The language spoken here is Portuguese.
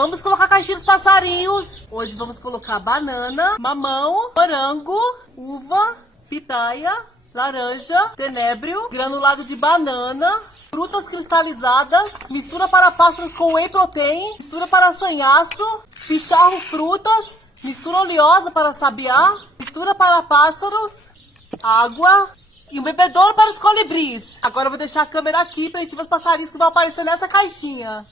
Vamos colocar a caixinha dos passarinhos. Hoje vamos colocar banana, mamão, morango, uva, pitaia, laranja, tenebro, granulado de banana, frutas cristalizadas, mistura para pássaros com whey protein, mistura para sanhaço, picharro frutas, mistura oleosa para sabiá, mistura para pássaros, água e um bebedouro para os colibris. Agora eu vou deixar a câmera aqui para a gente ver os passarinhos que vão aparecer nessa caixinha.